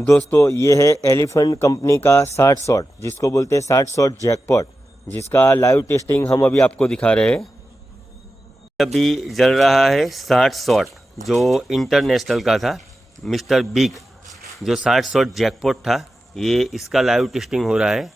दोस्तों ये है एलिफेंट कंपनी का 60 शॉट, जिसको बोलते हैं 60 शॉट जैकपॉट, जिसका लाइव टेस्टिंग हम अभी आपको दिखा रहे हैं। अभी जल रहा है 60 शॉट जो इंटरनेशनल का था, मिस्टर बिग जो 60 शॉट जैकपॉट था, ये इसका लाइव टेस्टिंग हो रहा है।